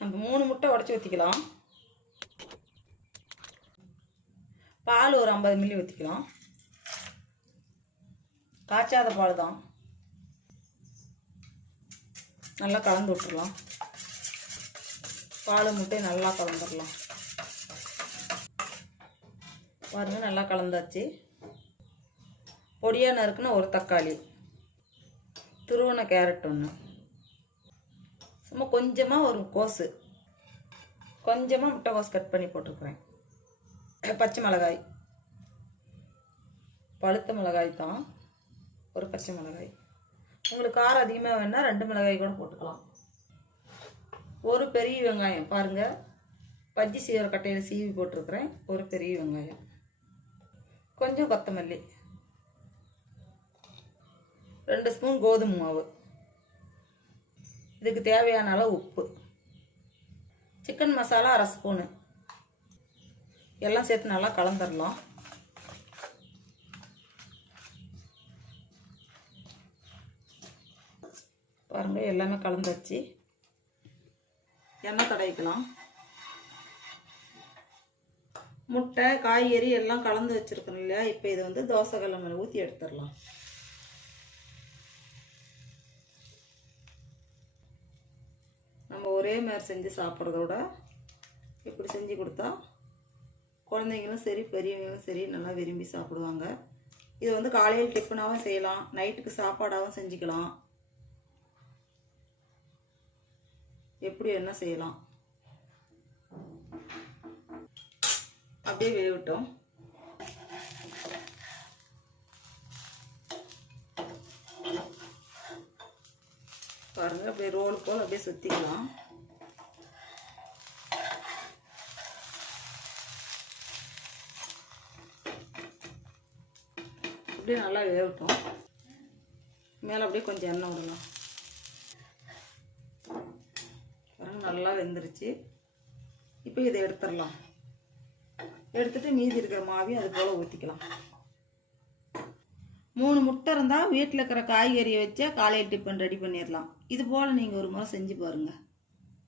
நம்ம 3 முட்டை உடச்சி ஊற்றிக்கலாம். பால் ஒரு 50 மில்லி ஊற்றிக்கலாம். காய்ச்சாத பால் தான். நல்லா கலந்து விட்டுடலாம். பால் முட்டையை நல்லா கலந்துடலாம். பாருங்கள், நல்லா கலந்தாச்சு. பொடியாக நறுக்குன்னா ஒரு தக்காளி, துருவன கேரட் ஒன்று, சும்மா கொஞ்சமாக ஒரு கோஸு, கொஞ்சமாக முட்டைக்கோஸ் கட் பண்ணி போட்டுருக்குறேன். பச்சை மிளகாய், பழுத்த மிளகாய் தான், ஒரு பச்சை மிளகாய். உங்களுக்கு காரம் அதிகமாக வேணால் 2 மிளகாய் கூட போட்டுக்கலாம். ஒரு பெரிய வெங்காயம் பாருங்கள், பஜ்ஜி சீவிர கட்டையில் சீவி போட்டிருக்கிறேன். ஒரு பெரிய வெங்காயம், கொஞ்சம் கொத்தமல்லி, 2 ஸ்பூன் கோதுமை மாவு, இதுக்கு தேவையான அளவு உப்பு, சிக்கன் மசாலா 1/2 ஸ்பூனு, எல்லாம் சேர்த்து நல்லா கலந்துடலாம். பாருங்கள், எல்லாமே கலந்தாச்சு. எண்ணெய் தடவிக்கலாம். முட்டை காய்கறி எல்லாம் கலந்து வச்சுருக்கணும் இல்லையா? இப்போ இது வந்து தோசை கல்ல மேலே ஊற்றி எடுத்துடலாம். நம்ம ஒரே மாதிரி செஞ்சு சாப்பிட்றதோட இப்படி செஞ்சு கொடுத்தா குழந்தைங்களும் சரி பெரியவங்களும் சரி நல்லா விரும்பி சாப்பிடுவாங்க. இது வந்து காலையில் டிஃபனாகவும் செய்யலாம், நைட்டுக்கு சாப்பாடாகவும் செஞ்சுக்கலாம். எப்படி என்ன செய்யலாம். அப்படியே வேகட்டும். பாருங்க, அப்படியே ரோல் போல் அப்படியே சுற்றிக்கலாம். அப்படியே நல்லா வேகட்டும். மேலே அப்படியே கொஞ்சம் எண்ணெய் விடலாம். பாருங்க, நல்லா வெந்துருச்சு. இப்போ இதை எடுத்துடலாம். எடுத்துட்டு மீதி இருக்கிற மாவையும் அது போல் ஊற்றிக்கலாம். 3 முட்டை இருந்தால் வீட்டில் இருக்கிற காய்கறியை வச்சா காலையில் டிஃபன் ரெடி பண்ணிடலாம். இது போல் நீங்கள் ஒரு முறை செஞ்சு பாருங்கள்.